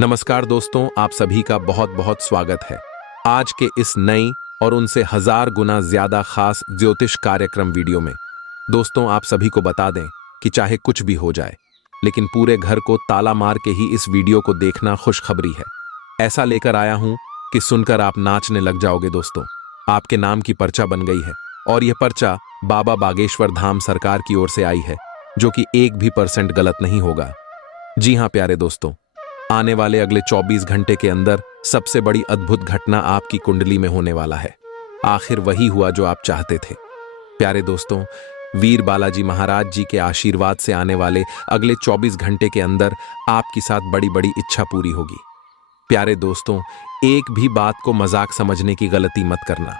नमस्कार दोस्तों, आप सभी का बहुत बहुत स्वागत है आज के इस नई और उनसे 1000 गुना ज्यादा खास ज्योतिष कार्यक्रम वीडियो में। दोस्तों, आप सभी को बता दें कि चाहे कुछ भी हो जाए, लेकिन पूरे घर को ताला मार के ही इस वीडियो को देखना खुशखबरी है। ऐसा लेकर आया हूं कि सुनकर आप नाचने लग जाओगे। दोस्तों, आपके नाम की पर्चा बन गई है और यह पर्चा बाबा बागेश्वर धाम सरकार की ओर से आई है, जो कि 1% भी गलत नहीं होगा। जी हां प्यारे दोस्तों, आने वाले अगले 24 घंटे के अंदर सबसे बड़ी अद्भुत घटना आपकी कुंडली में होने वाला है। आखिर वही हुआ जो आप चाहते थे। प्यारे दोस्तों, वीर बालाजी महाराज जी के आशीर्वाद से आने वाले अगले 24 घंटे के अंदर आपकी साथ बड़ी बड़ी इच्छा पूरी होगी। प्यारे दोस्तों, एक भी बात को मजाक समझने की गलती मत करना।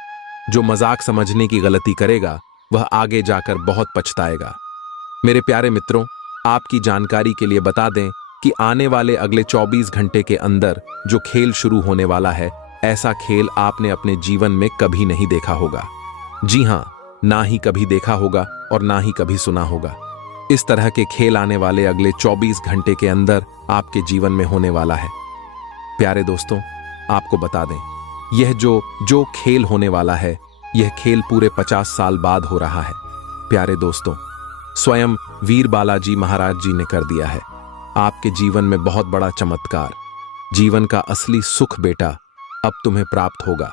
जो मजाक समझने की गलती करेगा वह आगे जाकर बहुत पछताएगा। मेरे प्यारे मित्रों, आपकी जानकारी के लिए बता दें कि आने वाले अगले 24 घंटे के अंदर जो खेल शुरू होने वाला है, ऐसा खेल आपने अपने जीवन में कभी नहीं देखा होगा। जी हां, ना ही कभी देखा होगा और ना ही कभी सुना होगा। इस तरह के खेल आने वाले अगले 24 घंटे के अंदर आपके जीवन में होने वाला है। प्यारे दोस्तों, आपको बता दें, यह जो खेल होने वाला है, यह खेल पूरे 50 साल बाद हो रहा है। प्यारे दोस्तों, स्वयं वीर बालाजी महाराज जी ने कर दिया है। आपके जीवन में बहुत बड़ा चमत्कार, जीवन का असली सुख बेटा अब तुम्हें प्राप्त होगा।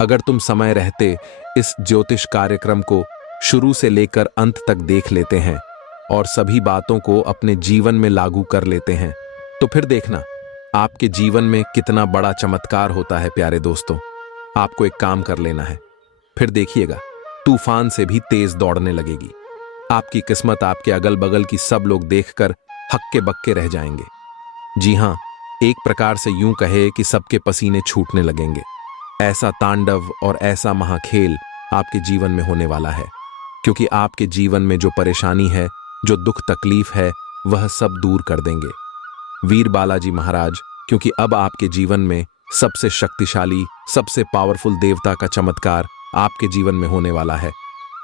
अगर तुम समय रहते इस ज्योतिष कार्यक्रम को शुरू से लेकर अंत तक देख लेते हैं और सभी बातों को अपने जीवन में लागू कर लेते हैं, तो फिर देखना आपके जीवन में कितना बड़ा चमत्कार होता है। प्यारे दोस्तों, आपको एक काम कर लेना है, फिर देखिएगा तूफान से भी तेज दौड़ने लगेगी। आपकी किस्मत आपके अगल बगल की सब लोग देखकर हक्के बक्के रह जाएंगे। जी हां, एक प्रकार से यूं कहे कि सबके पसीने छूटने लगेंगे। ऐसा तांडव और ऐसा महाखेल आपके जीवन में होने वाला है, क्योंकि आपके जीवन में जो परेशानी है, जो दुख तकलीफ है, वह सब दूर कर देंगे वीर बालाजी महाराज। क्योंकि अब आपके जीवन में सबसे शक्तिशाली, सबसे पावरफुल देवता का चमत्कार आपके जीवन में होने वाला है।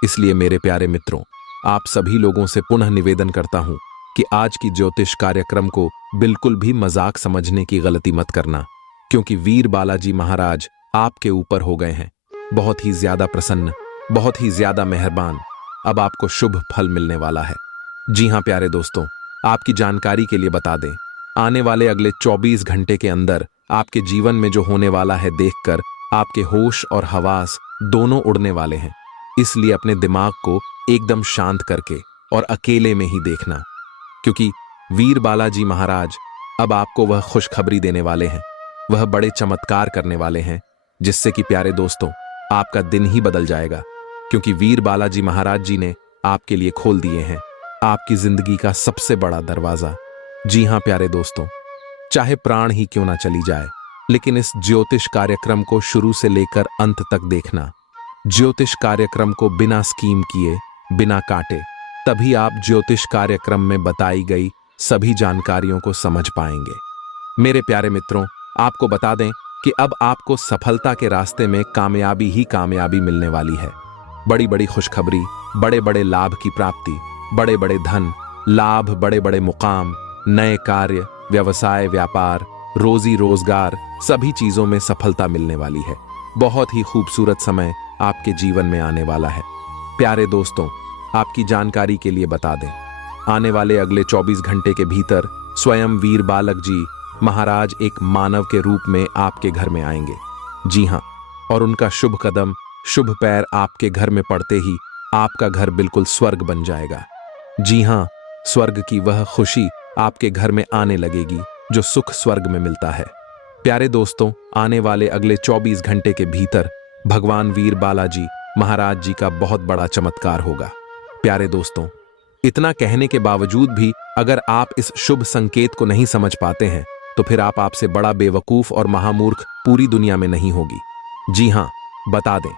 इसलिए मेरे प्यारे मित्रों, आप सभी लोगों से पुनः निवेदन करता हूं कि आज की ज्योतिष कार्यक्रम को बिल्कुल भी मजाक समझने की गलती मत करना, क्योंकि वीर बालाजी महाराज आपके ऊपर हो गए हैं बहुत ही ज्यादा प्रसन्न, बहुत ही ज्यादा मेहरबान। अब आपको शुभ फल मिलने वाला है। जी हां प्यारे दोस्तों, आपकी जानकारी के लिए बता दें, आने वाले अगले 24 घंटे के अंदर आपके जीवन में जो होने वाला है, देखकर आपके होश और हवास दोनों उड़ने वाले हैं। इसलिए अपने दिमाग को एकदम शांत करके और अकेले में ही देखना, क्योंकि वीर बालाजी महाराज अब आपको वह खुशखबरी देने वाले हैं, वह बड़े चमत्कार करने वाले हैं, जिससे कि प्यारे दोस्तों आपका दिन ही बदल जाएगा। क्योंकि वीर बालाजी महाराज जी ने आपके लिए खोल दिए हैं आपकी जिंदगी का सबसे बड़ा दरवाजा। जी हां प्यारे दोस्तों, चाहे प्राण ही क्यों ना चली जाए, लेकिन इस ज्योतिष कार्यक्रम को शुरू से लेकर अंत तक देखना। ज्योतिष कार्यक्रम को बिना स्कीम किए, बिना काटे, तभी आप ज्योतिष कार्यक्रम में बताई गई सभी जानकारियों को समझ पाएंगे। मेरे प्यारे मित्रों, आपको बता दें कि अब आपको सफलता के रास्ते में कामयाबी ही कामयाबी मिलने वाली है। बड़ी बड़ी खुशखबरी, बड़े बड़े लाभ की प्राप्ति, बड़े बड़े धन लाभ, बड़े बड़े मुकाम, नए कार्य, व्यवसाय, व्यापार, रोजी रोजगार, सभी चीजों में सफलता मिलने वाली है। बहुत ही खूबसूरत समय आपके जीवन में आने वाला है। प्यारे दोस्तों, आपकी जानकारी के लिए बता दें, आने वाले अगले 24 घंटे के भीतर स्वयं वीर बालक जी महाराज एक मानव के रूप में आपके घर में आएंगे। जी हां, और उनका शुभ कदम, शुभ पैर आपके घर में पड़ते ही आपका घर बिल्कुल स्वर्ग बन जाएगा। जी हां, स्वर्ग की वह खुशी आपके घर में आने लगेगी जो सुख स्वर्ग में मिलता है। प्यारे दोस्तों, आने वाले अगले 24 घंटे के भीतर भगवान वीर बालाजी महाराज जी का बहुत बड़ा चमत्कार होगा। प्यारे दोस्तों, इतना कहने के बावजूद भी अगर आप इस शुभ संकेत को नहीं समझ पाते हैं, तो फिर आपसे बड़ा बेवकूफ और महामूर्ख पूरी दुनिया में नहीं होगी। जी हां, बता दें,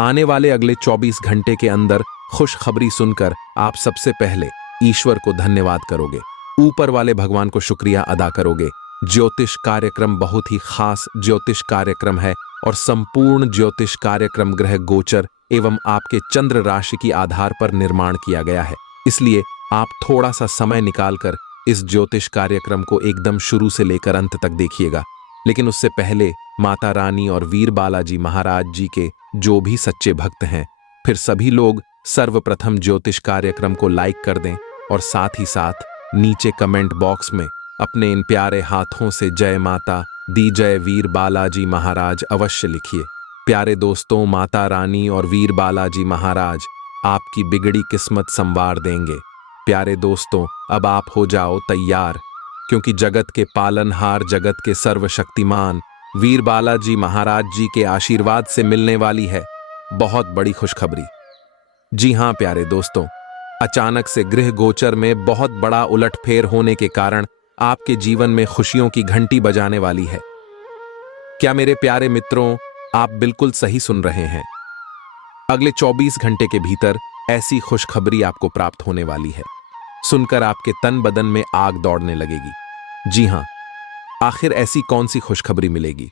आने वाले अगले 24 घंटे के अंदर खुशखबरी सुनकर आप सबसे पहले ईश्वर को धन्यवाद करोगे, ऊपर वाले भगवान को शुक्रिया अदा करोगे। ज्योतिष कार्यक्रम बहुत ही खास ज्योतिष कार्यक्रम है और संपूर्ण ज्योतिष कार्यक्रम ग्रह गोचर एवं आपके चंद्र राशि की आधार पर निर्माण किया गया है। इसलिए आप थोड़ा सा समय निकालकर इस ज्योतिष कार्यक्रम को एकदम शुरू से लेकर अंत तक देखिएगा। लेकिन उससे पहले माता रानी और वीर बालाजी महाराज जी के जो भी सच्चे भक्त हैं, फिर सभी लोग सर्वप्रथम ज्योतिष कार्यक्रम को लाइक कर दें और साथ ही साथ नीचे कमेंट बॉक्स में अपने इन प्यारे हाथों से जय माता दी जय वीर बालाजी महाराज अवश्य लिखिए। प्यारे दोस्तों, माता रानी और वीर बालाजी महाराज आपकी बिगड़ी किस्मत संवार देंगे। प्यारे दोस्तों, अब आप हो जाओ तैयार, क्योंकि जगत के पालनहार, जगत के सर्वशक्तिमान वीर बालाजी महाराज जी के आशीर्वाद से मिलने वाली है बहुत बड़ी खुशखबरी। जी हां प्यारे दोस्तों, अचानक से गृह गोचर में बहुत बड़ा उलटफेर होने के कारण आपके जीवन में खुशियों की घंटी बजाने वाली है। क्या मेरे प्यारे मित्रों, आप बिल्कुल सही सुन रहे हैं। अगले 24 घंटे के भीतर ऐसी खुशखबरी आपको प्राप्त होने वाली है, सुनकर आपके तन बदन में आग दौड़ने लगेगी। जी हां, आखिर ऐसी कौन सी खुशखबरी मिलेगी,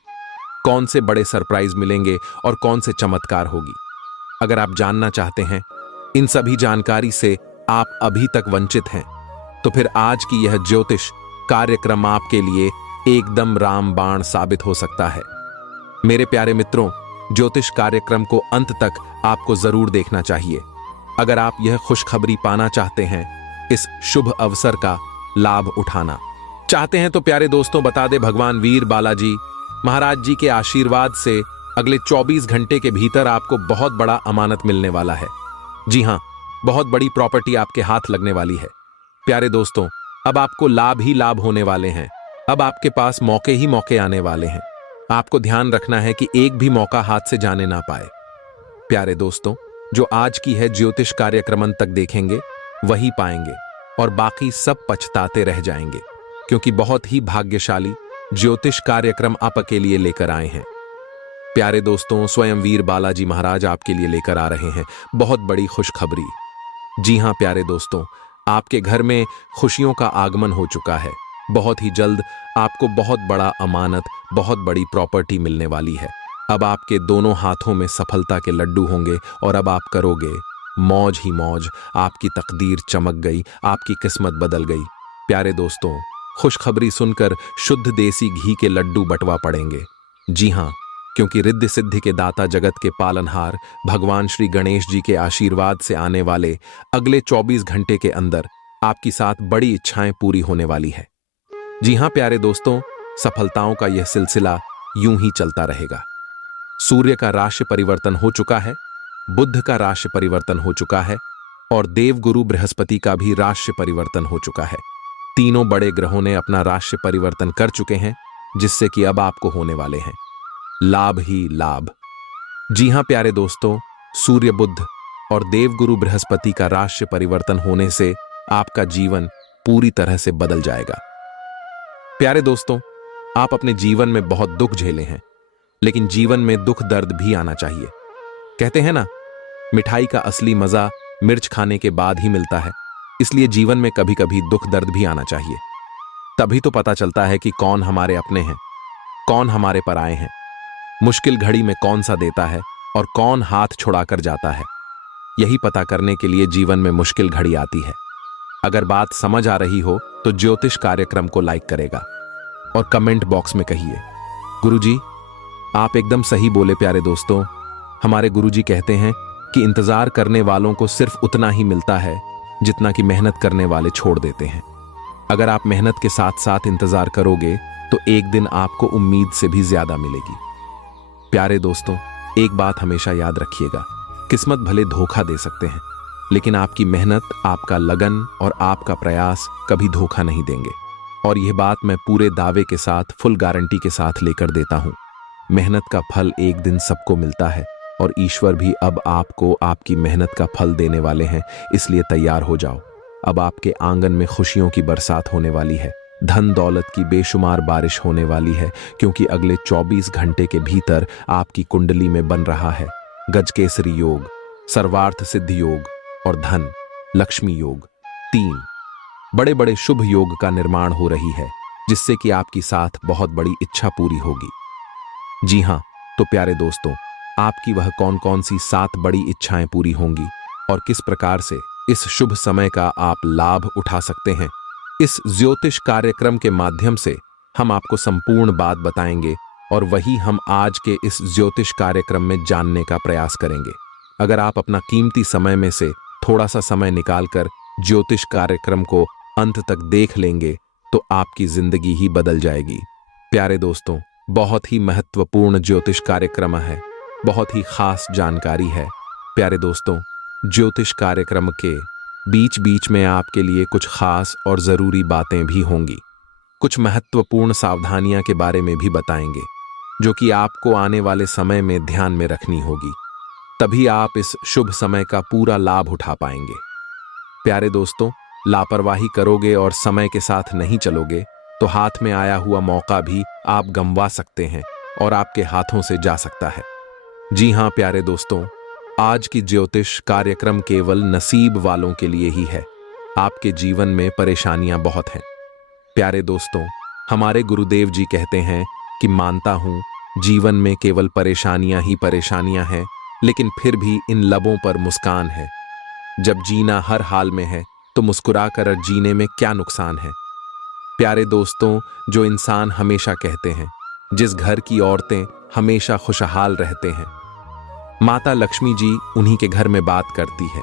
कौन से बड़े सरप्राइज मिलेंगे और कौन से चमत्कार होगी? अगर आप जानना चाहते हैं इन सभी जानकारी से आप अभी तक वंचित हैं, तो फिर आज की यह ज्योतिष कार्यक्रम आपके लिए एकदम रामबाण साबित हो सकता है। मेरे प्यारे मित्रों, ज्योतिष कार्यक्रम को अंत तक आपको जरूर देखना चाहिए अगर आप यह खुशखबरी पाना चाहते हैं, इस शुभ अवसर का लाभ उठाना चाहते हैं। तो प्यारे दोस्तों, बता दे भगवान वीर बालाजी महाराज जी के आशीर्वाद से अगले 24 घंटे के भीतर आपको बहुत बड़ा अमानत मिलने वाला है। जी हां, बहुत बड़ी प्रॉपर्टी आपके हाथ लगने वाली है। प्यारे दोस्तों, अब आपको लाभ ही लाभ होने वाले हैं। अब आपके पास मौके ही मौके आने वाले हैं। आपको ध्यान रखना है कि एक भी मौका हाथ से जाने ना पाए। प्यारे दोस्तों, जो आज की है ज्योतिष कार्यक्रम तक देखेंगे वही पाएंगे और बाकी सब पछताते रह जाएंगे, क्योंकि बहुत ही भाग्यशाली ज्योतिष कार्यक्रम आपके लिए लेकर आए हैं। प्यारे दोस्तों, स्वयं वीर बालाजी महाराज आपके लिए लेकर आ रहे हैं बहुत बड़ी खुशखबरी। जी हां प्यारे दोस्तों, आपके घर में खुशियों का आगमन हो चुका है। बहुत ही जल्द आपको बहुत बड़ा अमानत, बहुत बड़ी प्रॉपर्टी मिलने वाली है। अब आपके दोनों हाथों में सफलता के लड्डू होंगे और अब आप करोगे मौज ही मौज। आपकी तकदीर चमक गई, आपकी किस्मत बदल गई। प्यारे दोस्तों, खुशखबरी सुनकर शुद्ध देसी घी के लड्डू बंटवा पड़ेंगे। जी हां, क्योंकि रिद्धि सिद्धि के दाता, जगत के पालनहार भगवान श्री गणेश जी के आशीर्वाद से आने वाले अगले 24 घंटे के अंदर आपकी साथ बड़ी इच्छाएं पूरी होने वाली है। जी हां प्यारे दोस्तों, सफलताओं का यह सिलसिला यूं ही चलता रहेगा। सूर्य का राशि परिवर्तन हो चुका है, बुध का राशि परिवर्तन हो चुका है और देवगुरु बृहस्पति का भी राशि परिवर्तन हो चुका है। तीनों बड़े ग्रहों ने अपना राशि परिवर्तन कर चुके हैं, जिससे कि अब आपको होने वाले हैं लाभ ही लाभ। जी हां प्यारे दोस्तों, सूर्य, बुध और देवगुरु बृहस्पति का राशि परिवर्तन होने से आपका जीवन पूरी तरह से बदल जाएगा। प्यारे दोस्तों, आप अपने जीवन में बहुत दुख झेले हैं, लेकिन जीवन में दुख दर्द भी आना चाहिए। कहते हैं ना, मिठाई का असली मजा मिर्च खाने के बाद ही मिलता है। इसलिए जीवन में कभी कभी दुख दर्द भी आना चाहिए। तभी तो पता चलता है कि कौन हमारे अपने हैं, कौन हमारे पराए हैं, मुश्किल घड़ी में कौन सा देता है और कौन हाथ छुड़ाकर जाता है। यही पता करने के लिए जीवन में मुश्किल घड़ी आती है। अगर बात समझ आ रही हो तो ज्योतिष कार्यक्रम को लाइक करेगा और कमेंट बॉक्स में कहिए, गुरुजी आप एकदम सही बोले। प्यारे दोस्तों, हमारे गुरुजी कहते हैं कि इंतजार करने वालों को सिर्फ उतना ही मिलता है जितना कि मेहनत करने वाले छोड़ देते हैं। अगर आप मेहनत के साथ साथ इंतजार करोगे तो एक दिन आपको उम्मीद से भी ज्यादा मिलेगी। प्यारे दोस्तों, एक बात हमेशा याद रखिएगा, किस्मत भले धोखा दे सकते हैं, लेकिन आपकी मेहनत, आपका लगन और आपका प्रयास कभी धोखा नहीं देंगे। और यह बात मैं पूरे दावे के साथ, फुल गारंटी के साथ लेकर देता हूं। मेहनत का फल एक दिन सबको मिलता है और ईश्वर भी अब आपको आपकी मेहनत का फल देने वाले हैं। इसलिए तैयार हो जाओ। अब आपके आंगन में खुशियों की बरसात होने वाली है, धन दौलत की बेशुमार बारिश होने वाली है, क्योंकि अगले 24 घंटे के भीतर आपकी कुंडली में बन रहा है गजकेसरी योग, सर्वार्थ सिद्धि योग और धन लक्ष्मी योग। 3 बड़े बड़े शुभ योग का निर्माण हो रही है, जिससे कि आपकी साथ बहुत बड़ी इच्छा पूरी होगी। जी हां, तो प्यारे दोस्तों, आपकी वह कौन कौन सी 7 बड़ी इच्छाएं पूरी होंगी और किस प्रकार से इस शुभ समय का आप लाभ उठा सकते हैं, इस ज्योतिष कार्यक्रम के माध्यम से हम आपको संपूर्ण बात बताएंगे और वही हम आज के इस ज्योतिष कार्यक्रम में जानने का प्रयास करेंगे। अगर आप अपना कीमती समय में से थोड़ा सा समय निकालकर ज्योतिष कार्यक्रम को अंत तक देख लेंगे तो आपकी जिंदगी ही बदल जाएगी। प्यारे दोस्तों, बहुत ही महत्वपूर्ण ज्योतिष कार्यक्रम है, बहुत ही खास जानकारी है। प्यारे दोस्तों, ज्योतिष कार्यक्रम के बीच बीच में आपके लिए कुछ खास और जरूरी बातें भी होंगी। कुछ महत्वपूर्ण सावधानियां के बारे में भी बताएंगे जो कि आपको आने वाले समय में ध्यान में रखनी होगी, तभी आप इस शुभ समय का पूरा लाभ उठा पाएंगे। प्यारे दोस्तों, लापरवाही करोगे और समय के साथ नहीं चलोगे तो हाथ में आया हुआ मौका भी आप गंवा सकते हैं और आपके हाथों से जा सकता है। जी हां प्यारे दोस्तों, आज की ज्योतिष कार्यक्रम केवल नसीब वालों के लिए ही है। आपके जीवन में परेशानियां बहुत हैं। प्यारे दोस्तों, हमारे गुरुदेव जी कहते हैं कि मानता हूं जीवन में केवल परेशानियां ही परेशानियां हैं, लेकिन फिर भी इन लबों पर मुस्कान है। जब जीना हर हाल में है तो मुस्कुराकर जीने में क्या नुकसान है। प्यारे दोस्तों, जो इंसान हमेशा कहते हैं, जिस घर की औरतें हमेशा खुशहाल रहते हैं, माता लक्ष्मी जी उन्हीं के घर में बात करती है,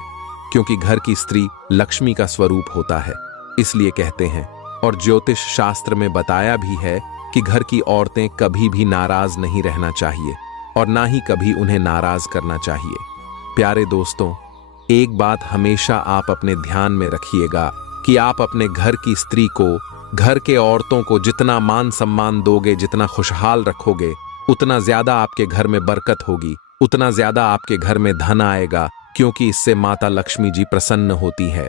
क्योंकि घर की स्त्री लक्ष्मी का स्वरूप होता है, इसलिए कहते हैं। और ज्योतिष शास्त्र में बताया भी है कि घर की औरतें कभी भी नाराज नहीं रहना चाहिए और ना ही कभी उन्हें नाराज करना चाहिए। प्यारे दोस्तों, एक बात हमेशा आप अपने ध्यान में रखिएगा कि आप अपने घर की स्त्री को, घर के औरतों को जितना मान सम्मान दोगे, जितना खुशहाल रखोगे, उतना ज्यादा आपके घर में बरकत होगी, उतना ज्यादा आपके घर में धन आएगा, क्योंकि इससे माता लक्ष्मी जी प्रसन्न होती है।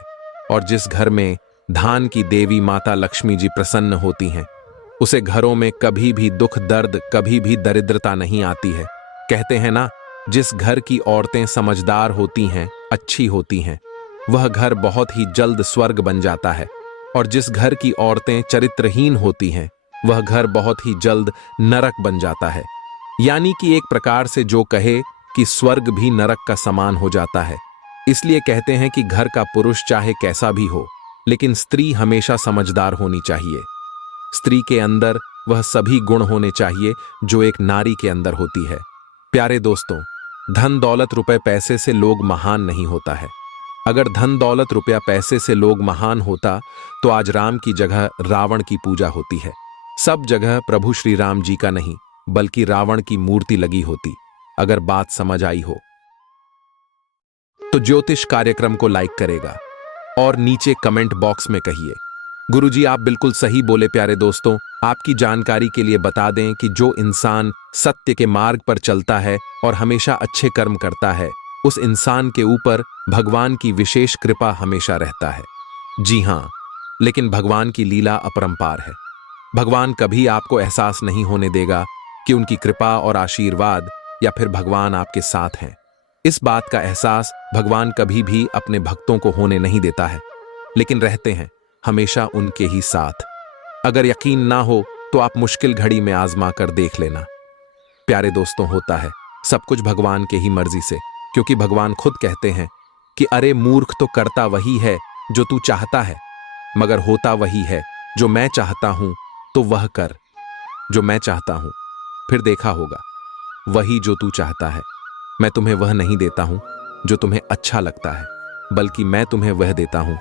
और जिस घर में धान की देवी माता लक्ष्मी जी प्रसन्न होती हैं, उसे घरों में कभी भी दुख दर्द, कभी भी दरिद्रता नहीं आती है। कहते हैं ना, जिस घर की औरतें समझदार होती हैं, अच्छी होती हैं, वह घर बहुत ही जल्द स्वर्ग बन जाता है। और जिस घर की औरतें चरित्रहीन होती हैं, वह घर बहुत ही जल्द नरक बन जाता है। यानी कि एक प्रकार से जो कहे कि स्वर्ग भी नरक का समान हो जाता है। इसलिए कहते हैं कि घर का पुरुष चाहे कैसा भी हो, लेकिन स्त्री हमेशा समझदार होनी चाहिए। स्त्री के अंदर वह सभी गुण होने चाहिए जो एक नारी के अंदर होती है। प्यारे दोस्तों, धन दौलत रुपए पैसे से लोग महान नहीं होता है। अगर धन दौलत रुपया पैसे से लोग महान होता तो आज राम की जगह रावण की पूजा होती है। सब जगह प्रभु श्री राम जी का नहीं बल्कि रावण की मूर्ति लगी होती। अगर बात समझ आई हो तो ज्योतिष कार्यक्रम को लाइक करेगा और नीचे कमेंट बॉक्स में कहिए, गुरुजी आप बिल्कुल सही बोले। प्यारे दोस्तों, आपकी जानकारी के लिए बता दें कि जो इंसान सत्य के मार्ग पर चलता है और हमेशा अच्छे कर्म करता है, उस इंसान के ऊपर भगवान की विशेष कृपा हमेशा रहता है। जी हां, लेकिन भगवान की लीला अपरंपार है। भगवान कभी आपको एहसास नहीं होने देगा कि उनकी कृपा और आशीर्वाद या फिर भगवान आपके साथ हैं। इस बात का एहसास भगवान कभी भी अपने भक्तों को होने नहीं देता है, लेकिन रहते हैं हमेशा उनके ही साथ। अगर यकीन ना हो तो आप मुश्किल घड़ी में आजमा कर देख लेना। प्यारे दोस्तों, होता है सब कुछ भगवान के ही मर्जी से, क्योंकि भगवान खुद कहते हैं कि अरे मूर्ख, तो करता वही है जो तू चाहता है, मगर होता वही है जो मैं चाहता हूं, तो वह कर जो मैं चाहता हूं, फिर देखा होगा वही जो तू चाहता है। मैं तुम्हें वह नहीं देता हूं जो तुम्हें अच्छा लगता है, बल्कि मैं तुम्हें वह देता हूं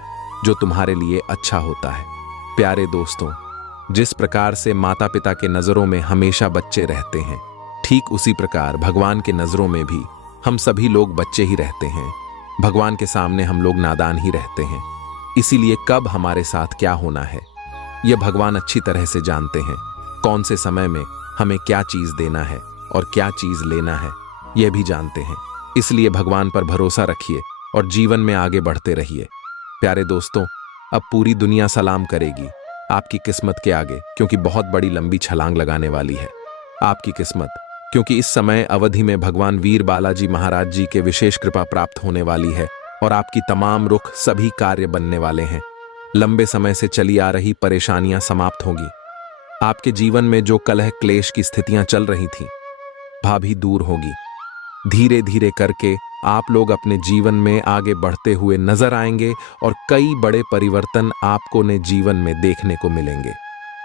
जो तुम्हारे लिए अच्छा होता है। प्यारे दोस्तों, जिस प्रकार से माता पिता के नजरों में हमेशा बच्चे रहते हैं, ठीक उसी प्रकार भगवान के नजरों में भी हम सभी लोग बच्चे ही रहते हैं। भगवान के सामने हम लोग नादान ही रहते हैं। इसीलिए कब हमारे साथ क्या होना है, यह भगवान अच्छी तरह से जानते हैं। कौन से समय में हमें क्या चीज देना है और क्या चीज लेना है, यह भी जानते हैं। इसलिए भगवान पर भरोसा रखिए और जीवन में आगे बढ़ते रहिए। प्यारे दोस्तों, अब पूरी दुनिया सलाम करेगी आपकी किस्मत के आगे, क्योंकि बहुत बड़ी लंबी छलांग लगाने वाली है आपकी किस्मत, क्योंकि इस समय अवधि में भगवान वीर बालाजी महाराज जी के विशेष कृपा प्राप्त होने वाली है और आपकी तमाम रुख सभी कार्य बनने वाले हैं। लंबे समय से चली आ रही परेशानियां समाप्त होंगी। आपके जीवन में जो कलह क्लेश की स्थितियां चल रही थीं, भाभी दूर होगी। धीरे धीरे करके आप लोग अपने जीवन में आगे बढ़ते हुए नजर आएंगे और कई बड़े परिवर्तन आपको ने जीवन में देखने को मिलेंगे,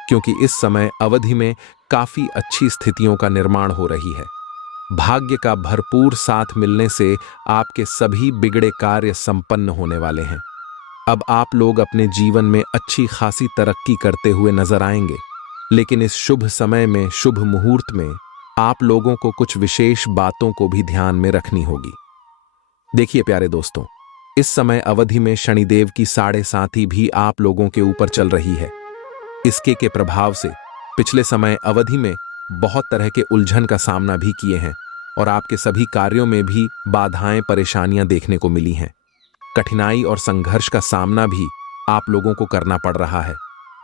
क्योंकि इस समय अवधि में काफी अच्छी स्थितियों का निर्माण हो रही है। भाग्य का भरपूर साथ मिलने से आपके सभी बिगड़े कार्य संपन्न होने वाले हैं। अब आप लोग अपने जीवन में अच्छी खासी तरक्की करते हुए नजर आएंगे, लेकिन इस शुभ समय में, शुभ मुहूर्त में आप लोगों को कुछ विशेष बातों को भी ध्यान में रखनी होगी। देखिए प्यारे दोस्तों, इस समय अवधि में शनिदेव की 7.5 भी आप लोगों के ऊपर चल रही है। इसके के प्रभाव से पिछले समय अवधि में बहुत तरह के उलझन का सामना भी किए हैं और आपके सभी कार्यों में भी बाधाएं, परेशानियां देखने को मिली हैं। कठिनाई और संघर्ष का सामना भी आप लोगों को करना पड़ रहा है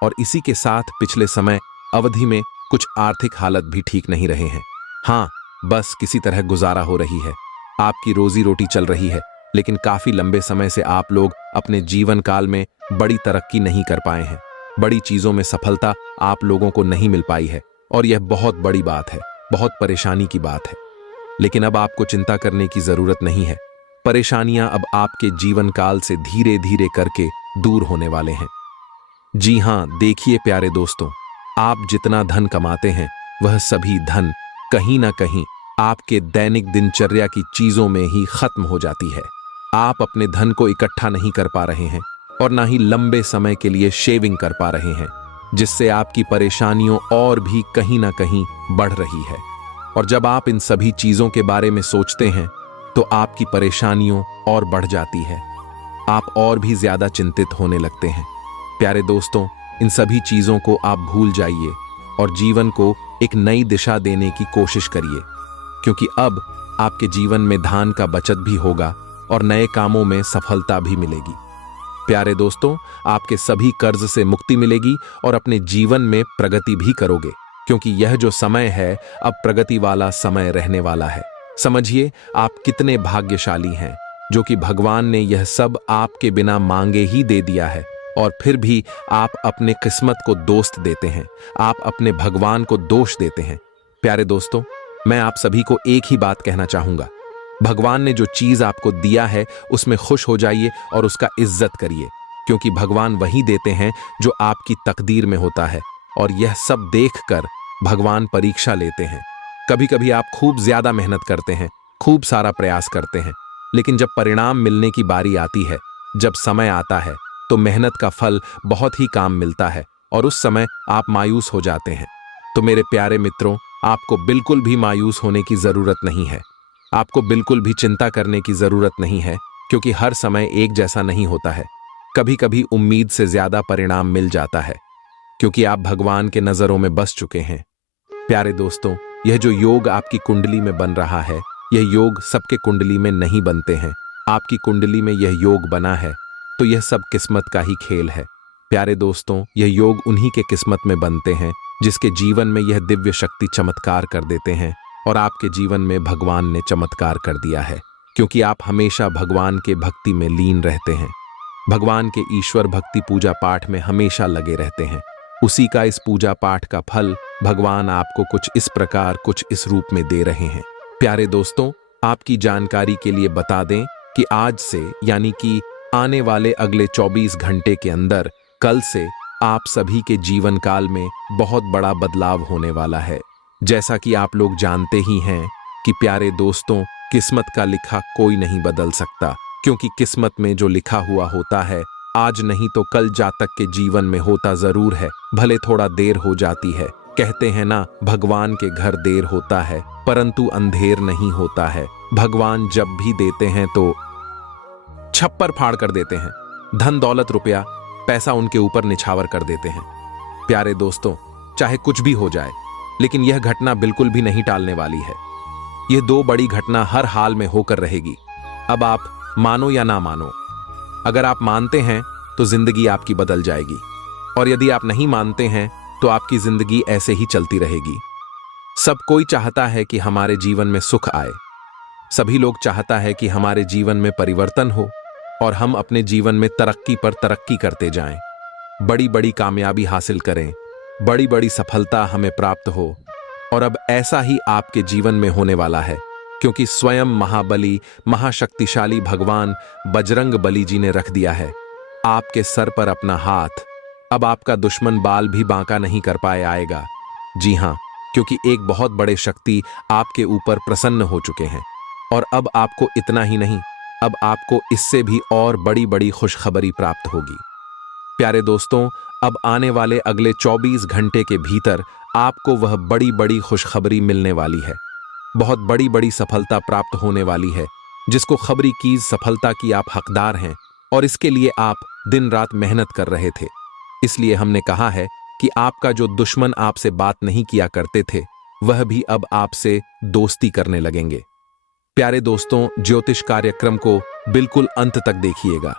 और इसी के साथ पिछले समय अवधि में कुछ आर्थिक हालत भी ठीक नहीं रहे हैं। हाँ, बस किसी तरह गुजारा हो रही है, आपकी रोजी रोटी चल रही है, लेकिन काफी लंबे समय से आप लोग अपने जीवन काल में बड़ी तरक्की नहीं कर पाए हैं। बड़ी चीजों में सफलता आप लोगों को नहीं मिल पाई है और यह बहुत बड़ी बात है, बहुत परेशानी की बात है। लेकिन अब आपको चिंता करने की जरूरत नहीं है। परेशानियां अब आपके जीवन काल से धीरे धीरे करके दूर होने वाले हैं। जी हां, देखिए प्यारे दोस्तों, आप जितना धन कमाते हैं वह सभी धन कहीं ना कहीं आपके दैनिक दिनचर्या की चीजों में ही खत्म हो जाती है। आप अपने धन को इकट्ठा नहीं कर पा रहे हैं और ना ही लंबे समय के लिए शेविंग कर पा रहे हैं, जिससे आपकी परेशानियों और भी कहीं ना कहीं बढ़ रही है। और जब आप इन सभी चीजों के बारे में सोचते हैं तो आपकी परेशानियों और बढ़ जाती है, आप और भी ज्यादा चिंतित होने लगते हैं। प्यारे दोस्तों, इन सभी चीजों को आप भूल जाइए और जीवन को एक नई दिशा देने की कोशिश करिए, क्योंकि अब आपके जीवन में धन का बचत भी होगा और नए कामों में सफलता भी मिलेगी। प्यारे दोस्तों, आपके सभी कर्ज से मुक्ति मिलेगी और अपने जीवन में प्रगति भी करोगे, क्योंकि यह जो समय है अब प्रगति वाला समय रहने वाला है। समझिए आप कितने भाग्यशाली हैं, जो कि भगवान ने यह सब आपके बिना मांगे ही दे दिया है और फिर भी आप अपने किस्मत को दोस्त देते हैं, आप अपने भगवान को दोष देते हैं। प्यारे दोस्तों, मैं आप सभी को एक ही बात कहना चाहूंगा, भगवान ने जो चीज आपको दिया है उसमें खुश हो जाइए और उसका इज्जत करिए, क्योंकि भगवान वही देते हैं जो आपकी तकदीर में होता है और यह सब देखकर भगवान परीक्षा लेते हैं। कभी कभी आप खूब ज्यादा मेहनत करते हैं, खूब सारा प्रयास करते हैं, लेकिन जब परिणाम मिलने की बारी आती है, जब समय आता है, तो मेहनत का फल बहुत ही काम मिलता है और उस समय आप मायूस हो जाते हैं। तो मेरे प्यारे मित्रों, आपको बिल्कुल भी मायूस होने की जरूरत नहीं है, आपको बिल्कुल भी चिंता करने की जरूरत नहीं है, क्योंकि हर समय एक जैसा नहीं होता है। कभी कभी उम्मीद से ज्यादा परिणाम मिल जाता है, क्योंकि आप भगवान के नजरों में बस चुके हैं। प्यारे दोस्तों, यह जो योग आपकी कुंडली में बन रहा है, यह योग सबके कुंडली में नहीं बनते हैं। आपकी कुंडली में यह योग बना है तो यह सब किस्मत का ही खेल है। प्यारे दोस्तों, यह योग उन्हीं के किस्मत में बनते हैं जिसके जीवन में यह दिव्य शक्ति चमत्कार कर देते हैं, और आपके जीवन में भगवान ने चमत्कार कर दिया है, क्योंकि आप हमेशा भगवान के भक्ति में लीन रहते हैं, भगवान के ईश्वर भक्ति पूजा पाठ में हमेशा लगे रहते हैं। उसी का इस पूजा पाठ का फल भगवान आपको कुछ इस प्रकार, कुछ इस रूप में दे रहे हैं। प्यारे दोस्तों, आपकी जानकारी के लिए बता दें कि आज से, यानी कि आने वाले अगले 24 घंटे के अंदर, कल से आप सभी के जीवन काल में बहुत बड़ा बदलाव होने वाला है। जैसा कि आप लोग जानते ही हैं कि प्यारे दोस्तों, किस्मत का लिखा कोई नहीं बदल सकता, क्योंकि किस्मत में जो लिखा हुआ होता है, आज नहीं तो कल जातक के जीवन में होता जरूर है, भले थोड़ा देर हो जाती है। कहते हैं ना, भगवान के घर देर होता है परंतु अंधेर नहीं होता है। भगवान जब भी देते हैं तो छप्पर फाड़ कर देते हैं, धन दौलत रुपया पैसा उनके ऊपर निछावर कर देते हैं। प्यारे दोस्तों, चाहे कुछ भी हो जाए, लेकिन यह घटना बिल्कुल भी नहीं टालने वाली है। यह दो बड़ी घटना हर हाल में होकर रहेगी। अब आप मानो या ना मानो, अगर आप मानते हैं तो जिंदगी आपकी बदल जाएगी, और यदि आप नहीं मानते हैं तो आपकी जिंदगी ऐसे ही चलती रहेगी। सब कोई चाहता है कि हमारे जीवन में सुख आए, सभी लोग चाहता है कि हमारे जीवन में परिवर्तन हो और हम अपने जीवन में तरक्की पर तरक्की करते जाएं, बड़ी बड़ी कामयाबी हासिल करें, बड़ी बड़ी सफलता हमें प्राप्त हो। और अब ऐसा ही आपके जीवन में होने वाला है, क्योंकि स्वयं महाबली महाशक्तिशाली भगवान बजरंग बली जी ने रख दिया है आपके सर पर अपना हाथ। अब आपका दुश्मन बाल भी बांका नहीं कर पाए आएगा। जी हाँ, क्योंकि एक बहुत बड़े शक्ति आपके ऊपर प्रसन्न हो चुके हैं। और अब आपको इतना ही नहीं, अब आपको इससे भी और बड़ी बड़ी खुशखबरी प्राप्त होगी। प्यारे दोस्तों, अब आने वाले अगले 24 घंटे के भीतर आपको वह बड़ी बड़ी खुशखबरी मिलने वाली है। बहुत बड़ी बड़ी सफलता प्राप्त होने वाली है, जिसको खबरी की सफलता की आप हकदार हैं और इसके लिए आप दिन रात मेहनत कर रहे थे। इसलिए हमने कहा है कि आपका जो दुश्मन आपसे बात नहीं किया करते थे, वह भी अब आपसे दोस्ती करने लगेंगे। प्यारे दोस्तों, ज्योतिष कार्यक्रम को बिल्कुल अंत तक देखिएगा।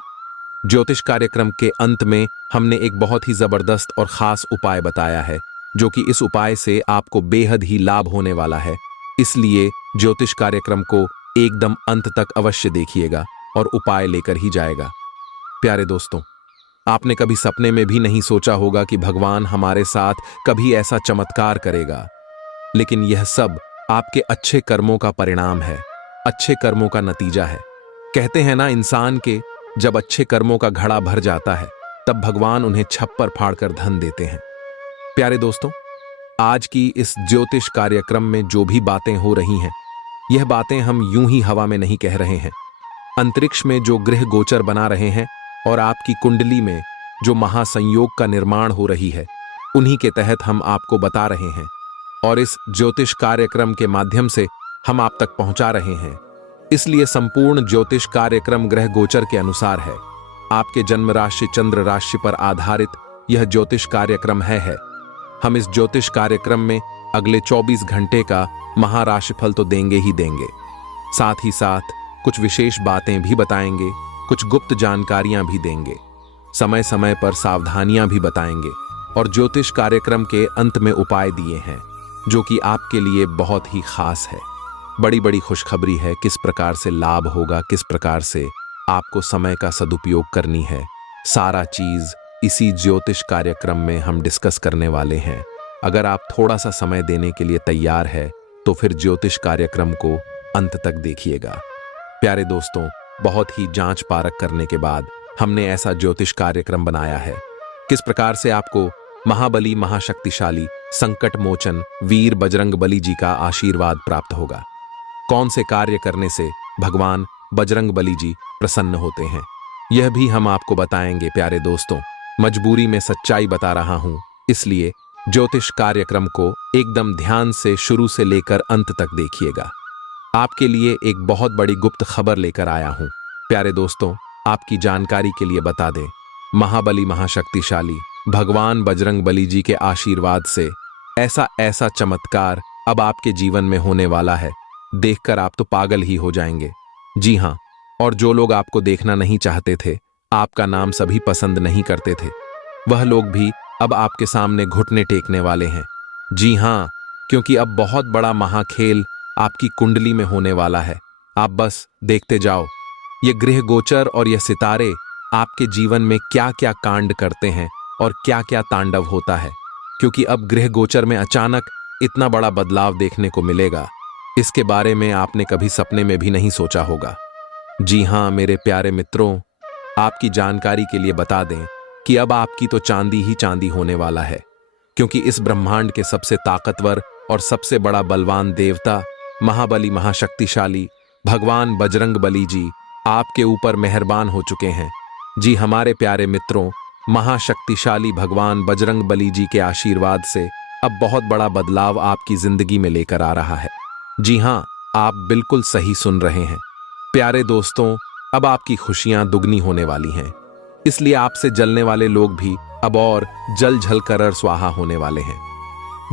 ज्योतिष कार्यक्रम के अंत में हमने एक बहुत ही जबरदस्त और खास उपाय बताया है, जो कि इस उपाय से आपको बेहद ही लाभ होने वाला है। इसलिए ज्योतिष कार्यक्रम को एकदम अंत तक अवश्य देखिएगा और उपाय लेकर ही जाएगा। प्यारे दोस्तों, आपने कभी सपने में भी नहीं सोचा होगा कि भगवान हमारे साथ कभी ऐसा चमत्कार करेगा, लेकिन यह सब आपके अच्छे कर्मों का परिणाम है, अच्छे कर्मों का नतीजा है। कहते हैं ना, इंसान के जब अच्छे कर्मों का घड़ा भर जाता है, तब भगवान उन्हें छप्पर फाड़कर धन देते हैं। प्यारे दोस्तों, आज की इस ज्योतिष कार्यक्रम में जो भी बातें हो रही हैं, यह बातें हम यूं ही हवा में नहीं कह रहे हैं। अंतरिक्ष में जो ग्रह गोचर बना रहे हैं और आपकी कुंडली में जो महासंयोग का निर्माण हो रही है, उन्हीं के तहत हम आपको बता रहे हैं और इस ज्योतिष कार्यक्रम के माध्यम से हम आप तक पहुंचा रहे हैं। इसलिए संपूर्ण ज्योतिष कार्यक्रम ग्रह गोचर के अनुसार है। आपके जन्म राशि चंद्र राशि पर आधारित यह ज्योतिष कार्यक्रम है। हम इस ज्योतिष कार्यक्रम में अगले 24 घंटे का महाराशिफल तो देंगे ही देंगे, साथ ही साथ कुछ विशेष बातें भी बताएंगे, कुछ गुप्त जानकारियां भी देंगे, समय समय पर सावधानियां भी बताएंगे और ज्योतिष कार्यक्रम के अंत में उपाय दिए हैं, जो कि आपके लिए बहुत ही खास है। बड़ी बड़ी खुशखबरी है, किस प्रकार से लाभ होगा, किस प्रकार से आपको समय का सदुपयोग करनी है, सारा चीज इसी ज्योतिष कार्यक्रम में हम डिस्कस करने वाले हैं। अगर आप थोड़ा सा समय देने के लिए तैयार है तो फिर ज्योतिष कार्यक्रम को अंत तक देखिएगा। प्यारे दोस्तों, बहुत ही जांच परख करने के बाद हमने ऐसा ज्योतिष कार्यक्रम बनाया है, किस प्रकार से आपको महाबली महाशक्तिशाली संकट मोचन वीर बजरंग बली जी का आशीर्वाद प्राप्त होगा। कौन से कार्य करने से भगवान बजरंग बली जी प्रसन्न होते हैं, यह भी हम आपको बताएंगे। प्यारे दोस्तों, मजबूरी में सच्चाई बता रहा हूं, इसलिए ज्योतिष कार्यक्रम को एकदम ध्यान से शुरू से लेकर अंत तक देखिएगा। आपके लिए एक बहुत बड़ी गुप्त खबर लेकर आया हूं। प्यारे दोस्तों, आपकी जानकारी के लिए बता दें, महाबली महाशक्तिशाली भगवान बजरंग बली जी के आशीर्वाद से ऐसा ऐसा चमत्कार अब आपके जीवन में होने वाला है, देखकर आप तो पागल ही हो जाएंगे। जी हां, और जो लोग आपको देखना नहीं चाहते थे, आपका नाम सभी पसंद नहीं करते थे, वह लोग भी अब आपके सामने घुटने टेकने वाले हैं। जी हां, क्योंकि अब बहुत बड़ा महाखेल आपकी कुंडली में होने वाला है। आप बस देखते जाओ, ये गृह गोचर और यह सितारे आपके जीवन में क्या क्या कांड करते हैं और क्या क्या तांडव होता है, क्योंकि अब गृह गोचर में अचानक इतना बड़ा बदलाव देखने को मिलेगा। इसके बारे में आपने कभी सपने में भी नहीं सोचा होगा। जी हां मेरे प्यारे मित्रों, आपकी जानकारी के लिए बता दें कि अब आपकी तो चांदी ही चांदी होने वाला है, क्योंकि इस ब्रह्मांड के सबसे ताकतवर और सबसे बड़ा बलवान देवता महाबली महाशक्तिशाली भगवान बजरंग बली जी आपके ऊपर मेहरबान हो चुके हैं। जी हमारे प्यारे मित्रों, महाशक्तिशाली भगवान बजरंग बली जी के आशीर्वाद से अब बहुत बड़ा बदलाव आपकी जिंदगी में लेकर आ रहा है। जी हां, आप बिल्कुल सही सुन रहे हैं। प्यारे दोस्तों, अब आपकी खुशियां दुगनी होने वाली हैं, इसलिए आपसे जलने वाले लोग भी अब और जल जल कर स्वाहा होने वाले हैं,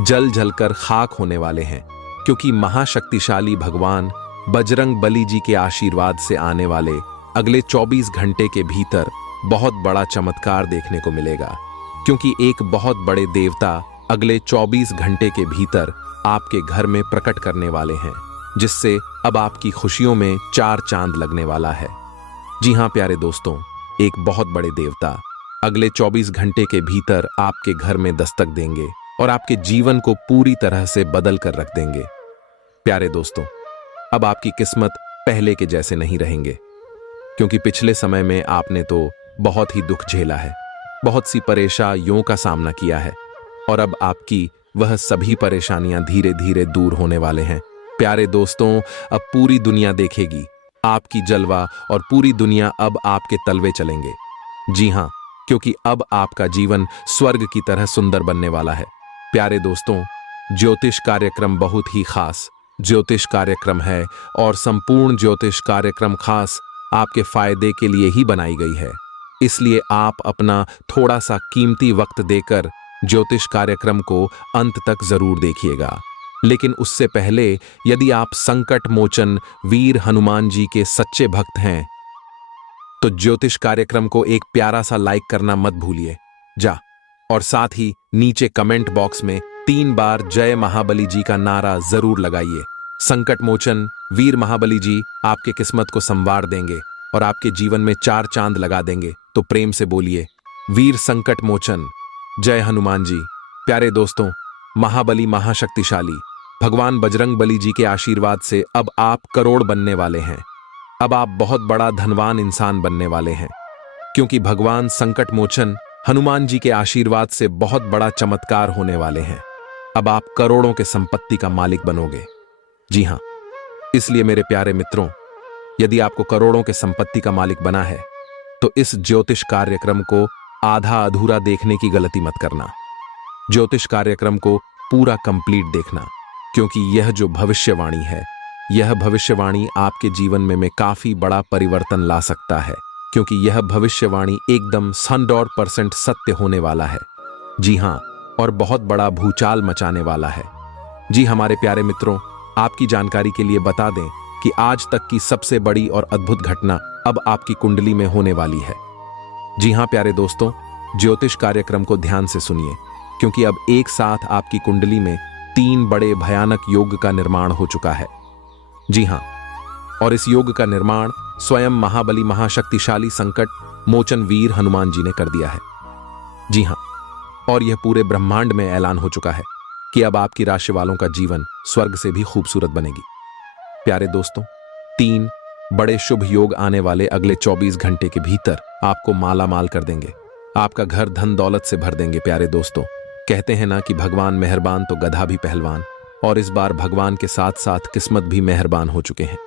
जल जल कर खाक होने वाले हैं, क्योंकि महाशक्तिशाली भगवान बजरंग बली जी के आशीर्वाद से आने वाले अगले 24 घंटे के भीतर बहुत बड़ा चमत्कार देखने को मिलेगा। क्योंकि एक बहुत बड़े देवता अगले 24 घंटे के भीतर आपके घर में प्रकट करने वाले हैं, जिससे अब आपकी खुशियों में 4 चांद लगने वाला है। जी हां प्यारे दोस्तों, एक बहुत बड़े देवता अगले 24 घंटे के भीतर आपके घर में दस्तक देंगे और आपके जीवन को पूरी तरह से बदल कर रख देंगे। प्यारे दोस्तों, अब आपकी किस्मत पहले के जैसे नहीं रहेंगे, क्योंकि पिछले समय में आपने तो बहुत ही दुख झेला है, बहुत सी परेशानियों का सामना किया है, और अब आपकी वह सभी परेशानियां धीरे धीरे दूर होने वाले हैं। प्यारे दोस्तों, अब पूरी दुनिया देखेगी आपकी जलवा, और पूरी दुनिया अब आपके तलवे चलेंगे। जी हाँ, क्योंकि अब आपका जीवन स्वर्ग की तरह सुंदर बनने वाला है। प्यारे दोस्तों, ज्योतिष कार्यक्रम बहुत ही खास ज्योतिष कार्यक्रम है, और संपूर्ण ज्योतिष कार्यक्रम खास आपके फायदे के लिए ही बनाई गई है। इसलिए आप अपना थोड़ा सा कीमती वक्त देकर ज्योतिष कार्यक्रम को अंत तक जरूर देखिएगा। लेकिन उससे पहले, यदि आप संकट मोचन वीर हनुमान जी के सच्चे भक्त हैं, तो ज्योतिष कार्यक्रम को एक प्यारा सा लाइक करना मत भूलिए और साथ ही नीचे कमेंट बॉक्स में 3 बार जय महाबली जी का नारा जरूर लगाइए। संकट मोचन वीर महाबली जी आपके किस्मत को संवार देंगे और आपके जीवन में 4 चांद लगा देंगे। तो प्रेम से बोलिए, वीर संकट मोचन, जय हनुमान जी। प्यारे दोस्तों, महाबली महाशक्तिशाली भगवान बजरंग बली जी के आशीर्वाद से अब आप करोड़ बनने वाले हैं। अब आप बहुत बड़ा धनवान इंसान बनने वाले हैं, क्योंकि भगवान संकट मोचन हनुमान जी के आशीर्वाद से बहुत बड़ा चमत्कार होने वाले हैं। अब आप करोड़ों के संपत्ति का मालिक बनोगे। जी हां, इसलिए मेरे प्यारे मित्रों, यदि आपको करोड़ों के संपत्ति का मालिक बना है, तो इस ज्योतिष कार्यक्रम को आधा अधूरा देखने की गलती मत करना। ज्योतिष कार्यक्रम को पूरा कंप्लीट देखना, क्योंकि यह जो भविष्यवाणी है, यह भविष्यवाणी आपके जीवन में काफी बड़ा परिवर्तन ला सकता है, क्योंकि यह भविष्यवाणी एकदम 100% सत्य होने वाला है। जी हां, और बहुत बड़ा भूचाल मचाने वाला है। जी हमारे प्यारे मित्रों, आपकी जानकारी के लिए बता दें कि आज तक की सबसे बड़ी और अद्भुत घटना अब आपकी कुंडली में होने वाली है। जी हां प्यारे दोस्तों, ज्योतिष कार्यक्रम को ध्यान से सुनिए, क्योंकि अब एक साथ आपकी कुंडली में 3 बड़े भयानक योग का निर्माण हो चुका है। जी हां, और इस योग का निर्माण स्वयं महाबली महाशक्तिशाली संकट मोचन वीर हनुमान जी ने कर दिया है। जी हां, और यह पूरे ब्रह्मांड में ऐलान हो चुका है कि अब आपकी राशि वालों का जीवन स्वर्ग से भी खूबसूरत बनेगी। प्यारे दोस्तों, 3 बड़े शुभ योग आने वाले अगले 24 घंटे के भीतर आपको माला माल कर देंगे, आपका घर धन दौलत से भर देंगे। प्यारे दोस्तों, कहते हैं ना कि भगवान मेहरबान तो गधा भी पहलवान, और इस बार भगवान के साथ साथ किस्मत भी मेहरबान हो चुके हैं।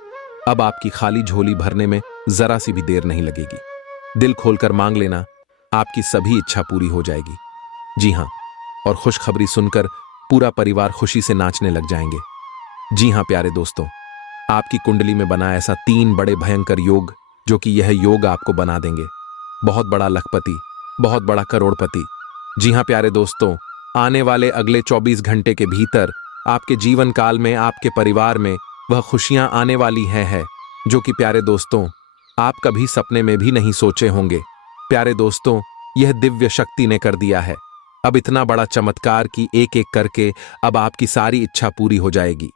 अब आपकी खाली झोली भरने में जरा सी भी देर नहीं लगेगी। दिल खोलकर मांग लेना, आपकी सभी इच्छा पूरी हो जाएगी। जी हां, और खुशखबरी सुनकर पूरा परिवार खुशी से नाचने लग जाएंगे। जी हां प्यारे दोस्तों, आपकी कुंडली में बना ऐसा 3 बड़े भयंकर योग, जो कि यह योग आपको बना देंगे बहुत बड़ा लखपति, बहुत बड़ा करोड़पति। जी हां प्यारे दोस्तों, आने वाले अगले 24 घंटे के भीतर आपके जीवन काल में, आपके परिवार में वह खुशियां आने वाली है जो कि प्यारे दोस्तों आप कभी सपने में भी नहीं सोचे होंगे। प्यारे दोस्तों, यह दिव्य शक्ति ने कर दिया है अब इतना बड़ा चमत्कार कि एक एक करके अब आपकी सारी इच्छा पूरी हो जाएगी।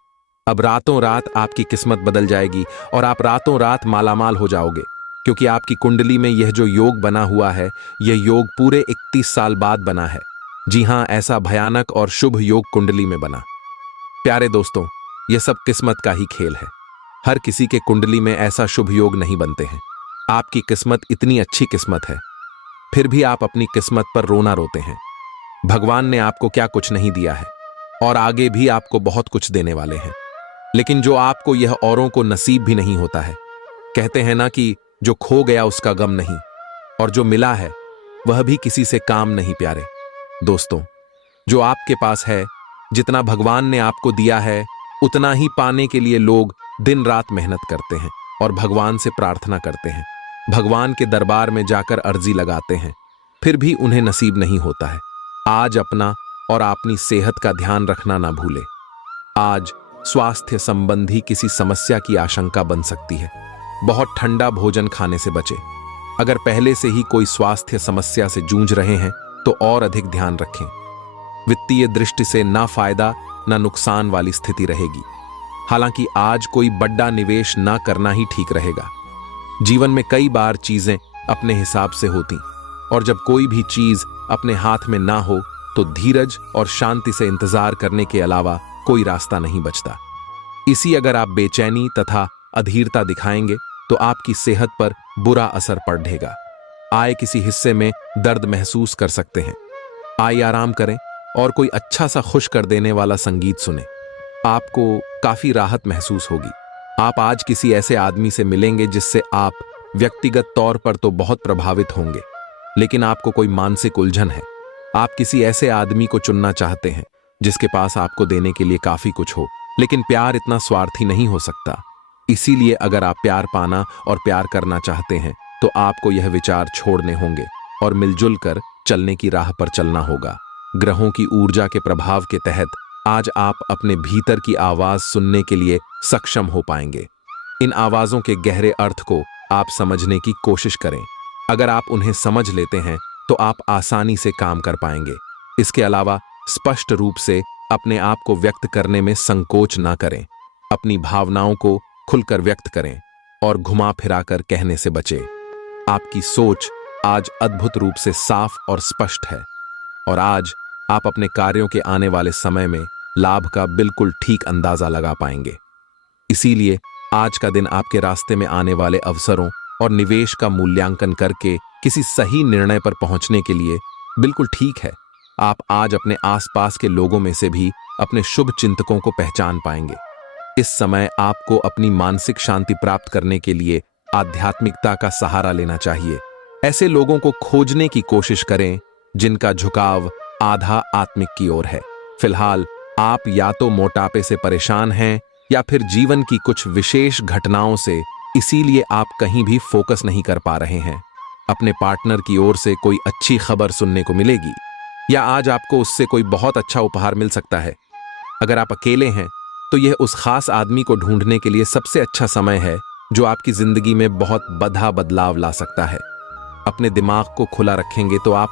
अब रातों रात आपकी किस्मत बदल जाएगी और आप रातों रात मालामाल हो जाओगे, क्योंकि आपकी कुंडली में यह जो योग बना हुआ है, यह योग पूरे 31 साल बाद बना है। जी हां, ऐसा भयानक और शुभ योग कुंडली में बना। प्यारे दोस्तों, यह सब किस्मत का ही खेल है। हर किसी के कुंडली में ऐसा शुभ योग नहीं बनते हैं। आपकी किस्मत इतनी अच्छी किस्मत है, फिर भी आप अपनी किस्मत पर रोना रोते हैं। भगवान ने आपको क्या कुछ नहीं दिया है, और आगे भी आपको बहुत कुछ देने वाले हैं, लेकिन जो आपको यह औरों को नसीब भी नहीं होता है। कहते हैं ना कि जो खो गया उसका गम नहीं, और जो मिला है वह भी किसी से काम नहीं। प्यारे दोस्तों, जो आपके पास है, जितना भगवान ने आपको दिया है, उतना ही पाने के लिए लोग दिन रात मेहनत करते हैं और भगवान से प्रार्थना करते हैं, भगवान के दरबार में जाकर अर्जी लगाते हैं, फिर भी उन्हें नसीब नहीं होता है। आज अपना और अपनी सेहत का ध्यान रखना ना भूले। आज स्वास्थ्य संबंधी किसी समस्या की आशंका बन सकती है। बहुत ठंडा भोजन खाने से बचे। अगर पहले से ही कोई स्वास्थ्य समस्या से जूझ रहे हैं तो और अधिक ध्यान रखें। वित्तीय दृष्टि से ना फायदा ना नुकसान वाली स्थिति रहेगी। हालांकि आज कोई बड़ा निवेश ना करना ही ठीक रहेगा। जीवन में कई बार चीजें अपने हिसाब से होती, और जब कोई भी चीज अपने हाथ में ना हो तो धीरज और शांति से इंतजार करने के अलावा कोई रास्ता नहीं बचता। इसी अगर आप बेचैनी तथा अधीरता दिखाएंगे तो आपकी सेहत पर बुरा असर पड़ेगा। आय किसी हिस्से में दर्द महसूस कर सकते हैं। आइए आराम करें और कोई अच्छा सा खुश कर देने वाला संगीत सुने। आपको काफी राहत महसूस होगी। आप आज किसी ऐसे आदमी से मिलेंगे जिससे आप व्यक्तिगत तौर पर तो बहुत प्रभावित होंगे, लेकिन आपको कोई मानसिक उलझन है। आप किसी ऐसे आदमी को चुनना चाहते हैं जिसके पास आपको देने के लिए काफी कुछ हो, लेकिन प्यार इतना स्वार्थी नहीं हो सकता। इसीलिए अगर आप प्यार पाना और प्यार करना चाहते हैं तो आपको यह विचार छोड़ने होंगे और मिलजुल कर चलने की राह पर चलना होगा। ग्रहों की ऊर्जा के प्रभाव के तहत आज आप अपने भीतर की आवाज सुनने के लिए सक्षम हो पाएंगे। इन आवाजों के गहरे अर्थ को आप समझने की कोशिश करें। अगर आप उन्हें समझ लेते हैं तो आप आसानी से काम कर पाएंगे। इसके अलावा स्पष्ट रूप से अपने आप को व्यक्त करने में संकोच ना करें। अपनी भावनाओं को खुलकर व्यक्त करें और घुमा फिरा कर कहने से बचें। आपकी सोच आज अद्भुत रूप से साफ और स्पष्ट है और आज आप अपने कार्यों के आने वाले समय में लाभ का बिल्कुल ठीक अंदाजा लगा पाएंगे। इसीलिए आज का दिन आपके रास्ते में आने वाले अवसरों और निवेश का मूल्यांकन करके किसी सही निर्णय पर पहुंचने के लिए बिल्कुल ठीक है। आप आज अपने आसपास के लोगों में से भी अपने शुभ चिंतकों को पहचान पाएंगे। इस समय आपको अपनी मानसिक शांति प्राप्त करने के लिए आध्यात्मिकता का सहारा लेना चाहिए। ऐसे लोगों को खोजने की कोशिश करें जिनका झुकाव आधा आत्मिक की ओर है। फिलहाल आप या तो मोटापे से परेशान हैं या फिर जीवन की कुछ विशेष घटनाओं से, इसीलिए आप कहीं भी फोकस नहीं कर पा रहे हैं। अपने पार्टनर की ओर से कोई अच्छी खबर सुनने को मिलेगी या आज आपको उससे कोई बहुत अच्छा उपहार मिल सकता है। अगर आप अकेले हैं तो यह उस खास आदमी को ढूंढने के लिए सबसे अच्छा समय है जो आपकी जिंदगी में बहुत बड़ा बदलाव ला सकता है। अपने दिमाग को खुला रखेंगे तो आप